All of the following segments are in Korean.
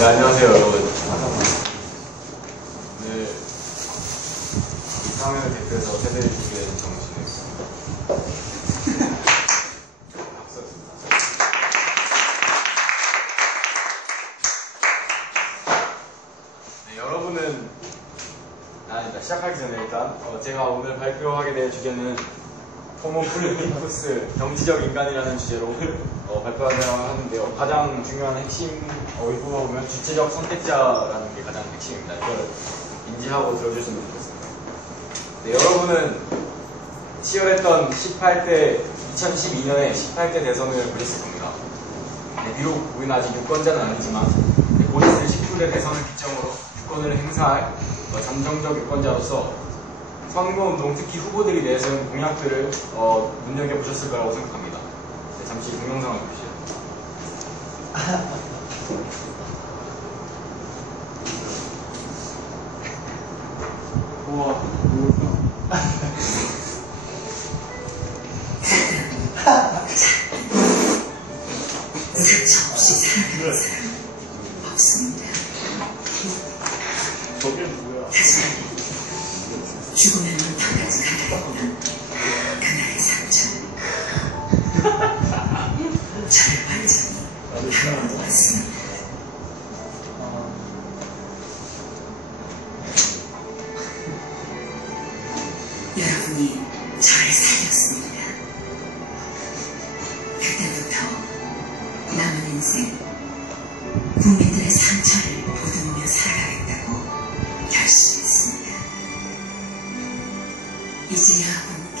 네, 안녕하세요, 여러분. 오늘 이상형을 대표해서 세대를 주게 된 정신이었습니다. 박수였습니다. 네, 여러분은 시작하기 전에 일단 제가 오늘 발표하게 될 주제는 호모 플루티푸스 정치적 인간이라는 주제로 발표하려고 하는데요. 가장 중요한 핵심 이부분 보면 주체적 선택자라는 게 가장 핵심입니다. 이걸 인지하고 들어주시면 좋겠습니다. 네, 여러분은 치열했던 2012년에 18대 대선을 보셨을 겁니다. 네, 비록 우리는 아직 유권자는 아니지만 곧 있을 19대 대선을 기점으로 유권을 행사할 잠정적 유권자로서 선거운동, 특히 후보들이 내세운 공약들을 눈여겨보셨을 거라고 생각합니다. 네, 잠시 동영상을 보시죠. 우와, 뭘까? 상처 없이 살아가는 사람 없습니다. 저게 뭐야? 하지만 죽으면 문턱까지 가다보면 그날의 상처는 저를 완전히 바꿔놓았습니다. 여러분이 저를 살렸습니다. 그때부터 남은 인생 국민들의 상처를 보듬으며 살아가겠다고 결심했습니다. 이제야 분께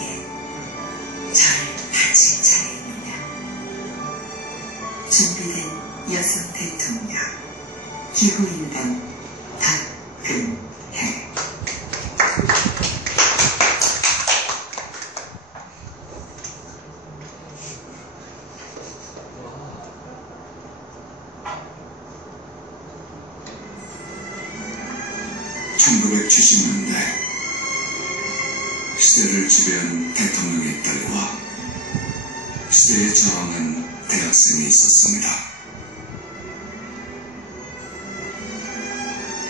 저를 바칠 차례입니다. 준비된 여성 대통령 기후인간 박근혜. (1970년대) 시대를 지배한 대통령의 딸과 시대에 저항한 대학생이 있었습니다.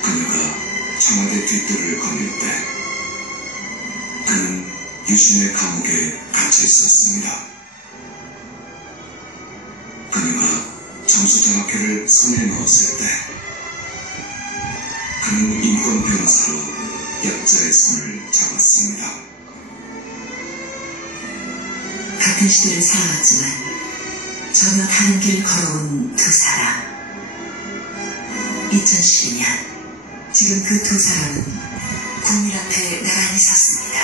그녀가 청와대 뒷뜰을 거닐 때 그는 유신의 감옥에 갇혀 있었습니다. 그녀가 정수장학회를 손에 넣었을 때 그는 인권 변호사로 약자의 손을 잡았습니다. 같은 시대를 살아왔지만 전혀 다른 길을 걸어온 두 사람. 2012년 지금 그 두 사람은 국민 앞에 나란히 섰습니다.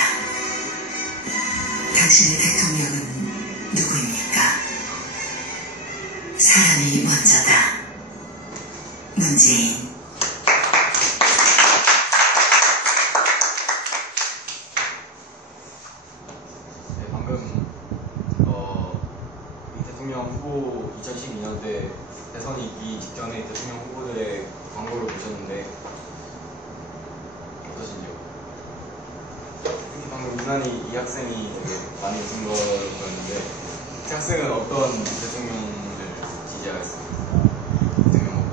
당신의 대통령은 누구입니까? 사람이 먼저다. 문재인. 대통령 후보 2012년 때 대선이 있기 직전에 대통령 후보들의 광고를 보셨는데 어떠신지요? 특히 방금 유난히 이 학생이 되게 많이 웃은 걸 보였는데 이 학생은 어떤 대통령을 지지하겠습니까? 대통령 후보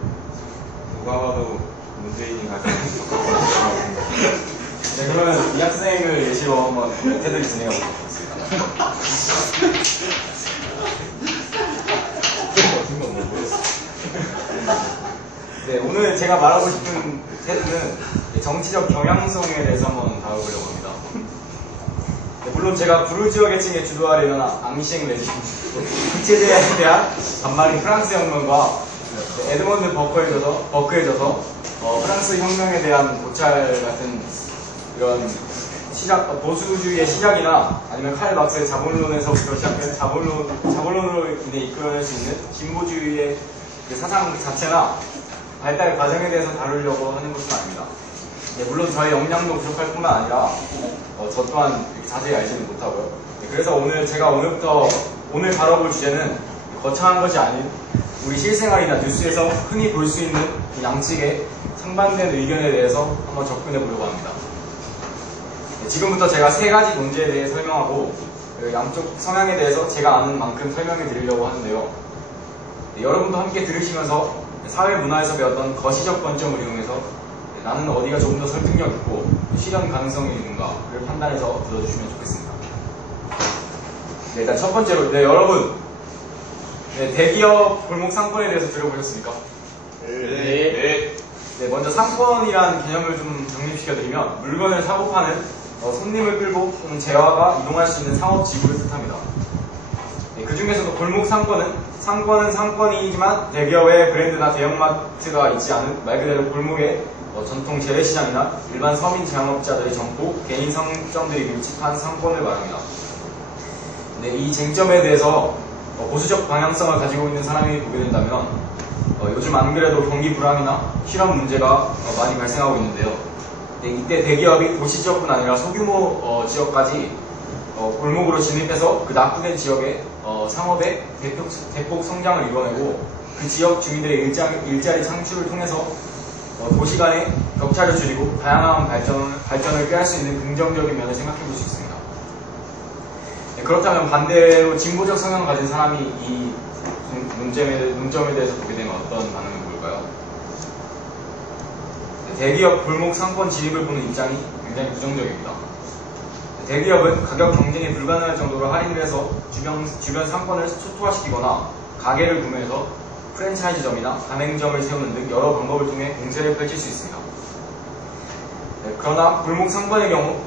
누가 봐도 문재인이 가장 네, 그러면 이 학생을 예시로 한번 테드를 진행해 보겠습니다. 네, 오늘 제가 말하고 싶은 테드는 정치적 경향성에 대해서 한번 다뤄보려고 합니다. 네, 물론 제가 부르주어 계층에 주도하려는 앙시앵 레지즘, 국제대에 대한 반말인 프랑스 혁명과 에드먼드 버크에 져서 프랑스 혁명에 대한 고찰 같은 이런 보수주의의 시작이나 아니면 칼 막스의 자본론에서부터 시작된 자본론으로 인해 이끌어낼 수 있는 진보주의의 그 사상 자체나 발달 과정에 대해서 다루려고 하는 것은 아닙니다. 네, 물론 저의 역량도 부족할 뿐만 아니라 저 또한 자세히 알지는 못하고요. 네, 그래서 제가 오늘 다뤄볼 주제는 거창한 것이 아닌 우리 실생활이나 뉴스에서 흔히 볼 수 있는 양측의 상반된 의견에 대해서 한번 접근해 보려고 합니다. 네, 지금부터 제가 세 가지 논제에 대해 설명하고 양쪽 성향에 대해서 제가 아는 만큼 설명해 드리려고 하는데요. 네, 여러분도 함께 들으시면서 사회 문화에서 배웠던 거시적 관점을 이용해서 나는 어디가 조금 더 설득력 있고 실현 가능성이 있는가를 판단해서 들어주시면 좋겠습니다. 네, 일단 첫 번째로, 네, 여러분, 네, 대기업 골목 상권에 대해서 들어보셨습니까? 네. 네, 먼저 상권이라는 개념을 좀 정립시켜드리면 물건을 사고 파는 손님을 끌고 또는 재화가 이동할 수 있는 상업 지구를 뜻합니다. 네, 그 중에서도 골목 상권은 상권이지만 대기업의 브랜드나 대형마트가 있지 않은 말 그대로 골목에 전통 재래시장이나 일반 서민 자영업자들의 점포, 개인 상점들이 밀집한 상권을 말합니다. 네, 이 쟁점에 대해서 보수적 방향성을 가지고 있는 사람이 보게 된다면 요즘 안 그래도 경기 불황이나 실업 문제가 많이 발생하고 있는데요. 네, 이때 대기업이 도시 지역뿐 아니라 소규모 지역까지 골목으로 진입해서 그 낙후된 지역의 상업의 대폭 성장을 이뤄내고 그 지역 주민들의 일자리 창출을 통해서 도시 간의 격차를 줄이고 다양한 발전을 꾀할 수 있는 긍정적인 면을 생각해 볼 수 있습니다. 네, 그렇다면 반대로 진보적 성향을 가진 사람이 이 논점에 대해서 보게 되면 어떤 반응을 보일까요? 네, 대기업 골목 상권 진입을 보는 입장이 굉장히 부정적입니다. 네, 대기업은 가격 경쟁이 불가능할 정도로 할인을 해서 주변 상권을 초토화시키거나 가게를 구매해서 프랜차이즈점이나 가맹점을 세우는 등 여러 방법을 통해 공세를 펼칠 수 있습니다. 네, 그러나 골목 상권의 경우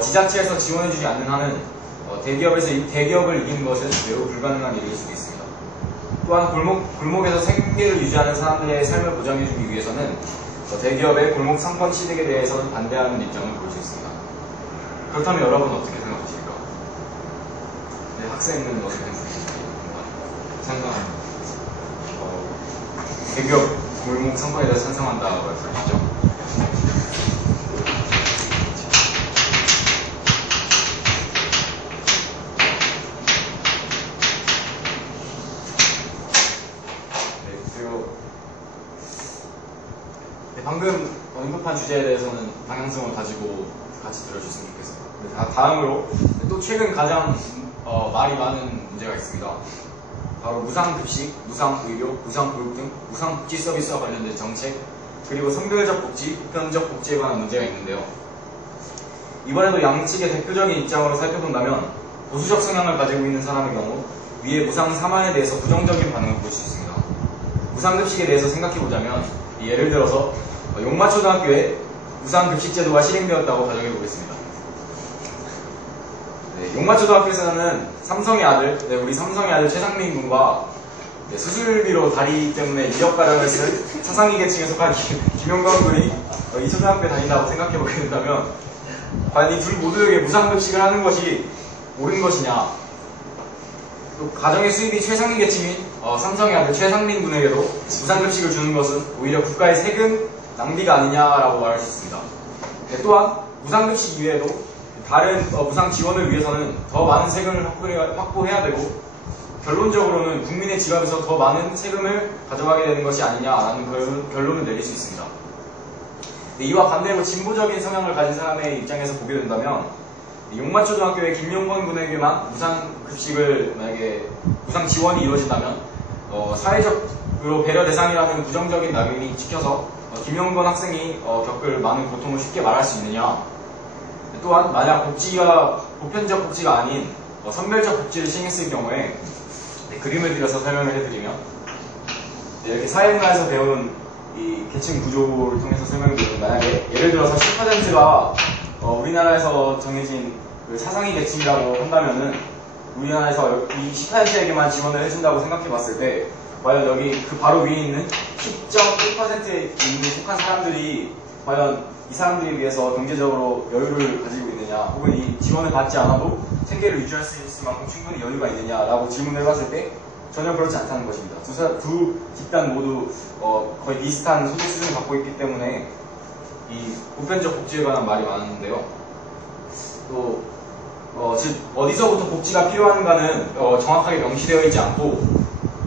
지자체에서 지원해주지 않는 한은 대기업을 이기는 것은 매우 불가능한 일일 수도 있습니다. 또한 골목에서 생계를 유지하는 사람들의 삶을 보장해주기 위해서는 대기업의 골목 상권 취득에 대해서는 반대하는 입장을 볼 수 있습니다. 그렇다면 여러분 어떻게 생각하십니까? 네, 학생은 어떻게 생각하십니까? 찬성합니다. 대기업 골목 상권에 대해서 찬성한다고 말씀하시죠? 방금 언급한 주제에 대해서는 방향성을 가지고 같이 들어주셨으면 좋겠습니다. 다음으로 또 최근 가장 말이 많은 문제가 있습니다. 바로 무상급식, 무상의료, 무상교육 등 무상복지 서비스와 관련된 정책, 그리고 성별적 복지, 보편적 복지에 관한 문제가 있는데요. 이번에도 양측의 대표적인 입장으로 살펴본다면 보수적 성향을 가지고 있는 사람의 경우 위에 무상 3환에 대해서 부정적인 반응을 볼 수 있습니다. 무상급식에 대해서 생각해보자면 예를 들어서 용마초등학교에 무상급식제도가 실행되었다고 가정해보겠습니다. 네, 용마초등학교에서는 삼성의 아들, 우리 삼성의 아들 최상민 군과 수술비로 다리 때문에 이력가량을 쓴 차상위 계층에 속한 김용건 군이 이 초등학교에 다닌다고 생각해보게 된다면 과연 이 둘 모두에게 무상급식을 하는 것이 옳은 것이냐, 또 가정의 수입이 최상위 계층인 삼성의 아들 최상민 군에게도 무상급식을 주는 것은 오히려 국가의 세금 낭비가 아니냐라고 말할 수 있습니다. 네, 또한 무상급식 이외에도 다른 무상 지원을 위해서는 더 많은 세금을 확보해야 되고 결론적으로는 국민의 지갑에서 더 많은 세금을 가져가게 되는 것이 아니냐라는 결론을 내릴 수 있습니다. 네, 이와 반대로 진보적인 성향을 가진 사람의 입장에서 보게 된다면 용마초등학교의 김용건 군에게만 무상급식을 만약에 무상 지원이 이루어진다면 사회적으로 배려 대상이라는 부정적인 낙인이 찍혀서 김용건 학생이 겪을 많은 고통을 쉽게 말할 수 있느냐. 또한 만약 복지가 보편적 복지가 아닌 선별적 복지를 시행했을 경우에 그림을 들여서 설명을 해드리면 이렇게 사회문화에서 배운 이 계층 구조를 통해서 설명을 드리면 만약에 예를 들어서 10%가 우리나라에서 정해진 그 차상위 계층이라고 한다면은 우리나라에서 이 18세에게만 지원을 해준다고 생각해 봤을 때 과연 여기 그 바로 위에 있는 10.1%에 속한 사람들이 과연 이 사람들이 위해서 경제적으로 여유를 가지고 있느냐, 혹은 이 지원을 받지 않아도 생계를 유지할 수 있을 만큼 충분히 여유가 있느냐라고 질문을 해봤을 때 전혀 그렇지 않다는 것입니다. 두 집단 모두 거의 비슷한 소득 수준을 갖고 있기 때문에 이 보편적 복지에 관한 말이 많은데요. 또 즉 어디서부터 복지가 필요한가는 정확하게 명시되어 있지 않고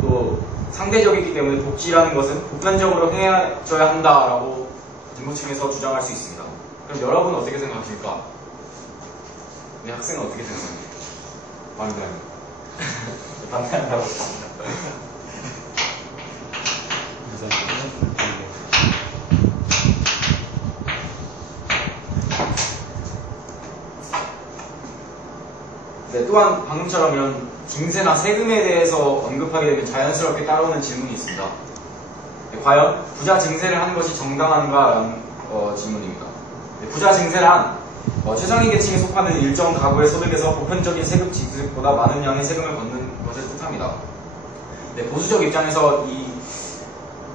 또 상대적이기 때문에 복지라는 것은 보편적으로 행해져야 한다라고 진보층에서 주장할 수 있습니다. 그럼 여러분은 어떻게 생각하십니까? 네, 학생은 어떻게 생각합니까? 반대합니다. 반대한다고 했습니다. 감사합니다. 또한 방금처럼 이런 징세나 세금에 대해서 언급하게 되면 자연스럽게 따라오는 질문이 있습니다. 과연 부자 증세를 하는 것이 정당한가라는 질문입니다. 부자 증세란 최상위 계층에 속하는 일정 가구의 소득에서 보편적인 세금 지급보다 많은 양의 세금을 걷는 것을 뜻합니다. 보수적 입장에서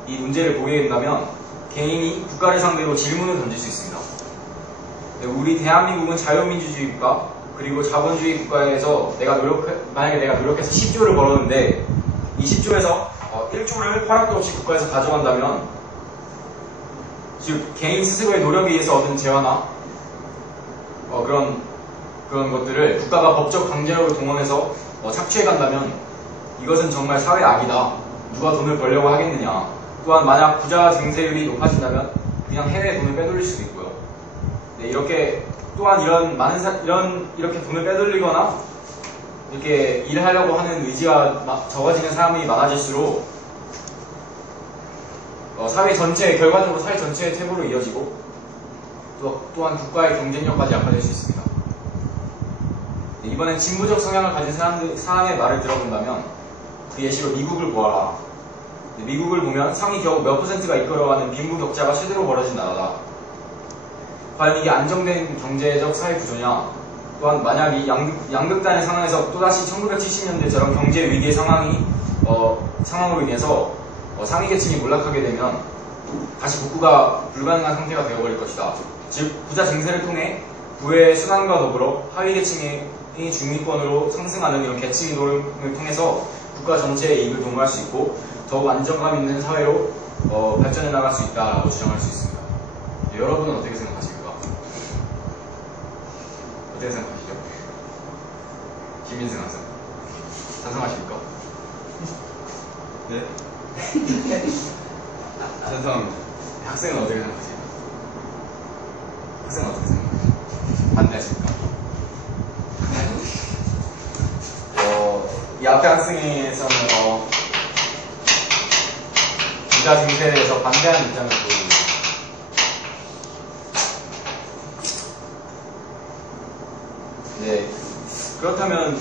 이 문제를 보게 된다면 개인이 국가를 상대로 질문을 던질 수 있습니다. 우리 대한민국은 자유민주주의 국가 그리고 자본주의 국가에서 만약에 내가 노력해서 10조를 벌었는데 이 10조에서 1조를 허락도 없이 국가에서 가져간다면, 즉 개인 스스로의 노력에 의해서 얻은 재화나 그런 것들을 국가가 법적 강제력을 동원해서 착취해 간다면 이것은 정말 사회 악이다. 누가 돈을 벌려고 하겠느냐. 또한 만약 부자 증세율이 높아진다면 그냥 해외에 돈을 빼돌릴 수도 있고요. 이렇게 또한 이렇게 돈을 빼돌리거나 이렇게 일하려고 하는 의지가 적어지는 사람이 많아질수록 결과적으로 사회 전체의 퇴보로 이어지고 또한 국가의 경쟁력까지 약화될 수 있습니다. 이번엔 진보적 성향을 가진 사람의 말을 들어본다면 그 예시로 미국을 보아라. 미국을 보면 상위 겨우 몇 %가 이끌어가는 빈부격차가 최대로 벌어진 나라다. 과연 이게 안정된 경제적 사회 구조냐? 또한 만약 이 양극단의 상황에서 또다시 1970년대처럼 경제 위기의 상황으로 인해서 상위 계층이 몰락하게 되면 다시 복구가 불가능한 상태가 되어버릴 것이다. 즉 부자 증세를 통해 부의 순환과 더불어 하위 계층의 중위권으로 상승하는 이런 계층 이동을 통해서 국가 전체의 이익을 도모할 수 있고 더욱 안정감 있는 사회로 발전해 나갈 수 있다라고 주장할 수 있습니다. 여러분은 어떻게 생각하십니까? 어떻게 생각하시죠? 김민승 학생 찬성하십니까? 네? 찬성합니다. 학생은 어떻게 생각하십니까? 학생은 어떻게 생각하십니까? 반대하십니까? 이 앞에 학생에서는 부자 증세에 대해서 반대하는 입장을 보입니다. 네, 그렇다면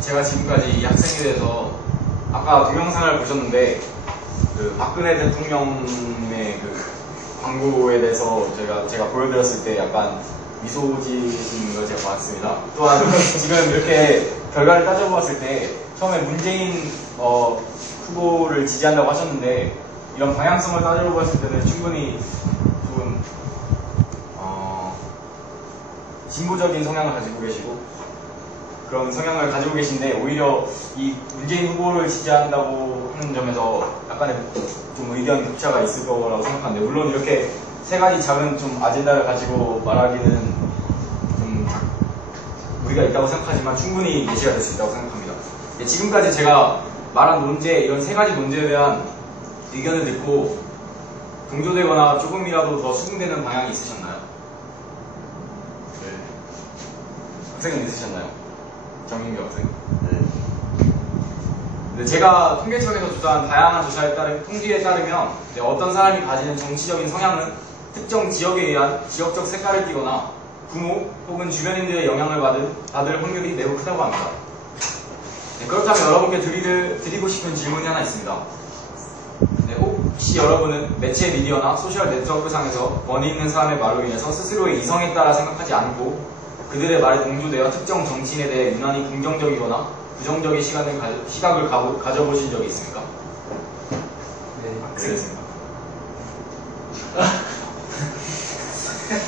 제가 지금까지 이 학생에 대해서 아까 동영상을 보셨는데 그 박근혜 대통령의 그 광고에 대해서 제가 보여드렸을 때 약간 미소 지으신 걸 제가 봤습니다. 또한 지금 이렇게 결과를 따져보았을 때 처음에 문재인 후보를 지지한다고 하셨는데 이런 방향성을 따져보았을 때는 충분히 조금 진보적인 성향을 가지고 계시고 그런 성향을 가지고 계신데 오히려 이 문재인 후보를 지지한다고 하는 점에서 약간의 좀 의견 격차가 있을 거라고 생각하는데 물론 이렇게 세 가지 작은 좀 아젠다를 가지고 말하기는 좀 무리가 있다고 생각하지만 충분히 예시가 될 수 있다고 생각합니다. 지금까지 제가 말한 논제, 이런 세 가지 논제에 대한 의견을 듣고 동조되거나 조금이라도 더 수긍되는 방향이 있으셨나요? 네. 학생은 있으셨나요? 정민규 학생? 네. 제가 통계청에서 조사한 다양한 통계에 따르면 어떤 사람이 가지는 정치적인 성향은 특정 지역에 의한 지역적 색깔을 띠거나 부모 혹은 주변인들의 영향을 받을 확률이 매우 크다고 합니다. 네, 그렇다면 여러분께 드리고 싶은 질문이 하나 있습니다. 네, 혹시 여러분은 매체 미디어나 소셜 네트워크상에서 권위 있는 사람의 말로 인해서 스스로의 이성에 따라 생각하지 않고 그들의 말에 동조되어 특정 정치인에 대해 유난히 긍정적이거나 부정적인 시각을 가져보신 적이 있습니까? 네. 그렇습니다.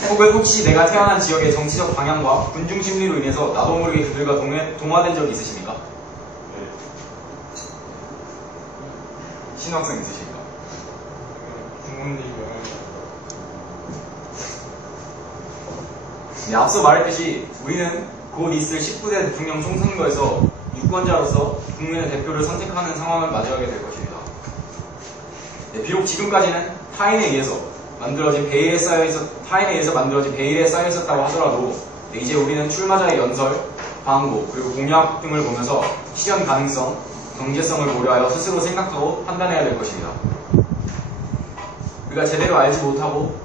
혹은 혹시 내가 태어난 지역의 정치적 방향과 군중 심리로 인해서 나도 모르게 그들과 동화된 적이 있으십니까? 네. 신학생 있으십니까? 부모님이랑 네, 앞서 말했듯이 우리는 곧 있을 19대 대통령 총선거에서 유권자로서 국민의 대표를 선택하는 상황을 맞이하게 될 것입니다. 네, 비록 지금까지는 타인에 의해서 만들어진 베일에 쌓여 있었다고 하더라도 네, 이제 우리는 출마자의 연설, 광고, 그리고 공약 등을 보면서 실현 가능성, 경제성을 고려하여 스스로 생각하고 판단해야 될 것입니다. 우리가 제대로 알지 못하고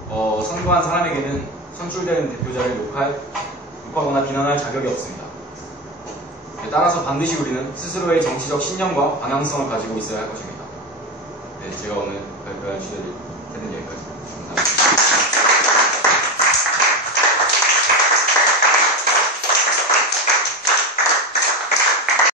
선거한 사람에게는 선출되는 대표자를 욕하거나 비난할 자격이 없습니다. 따라서 반드시 우리는 스스로의 정치적 신념과 방향성을 가지고 있어야 할 것입니다. 네, 제가 오늘 발표한 주제를 해드린 여기까지. 감사합니다.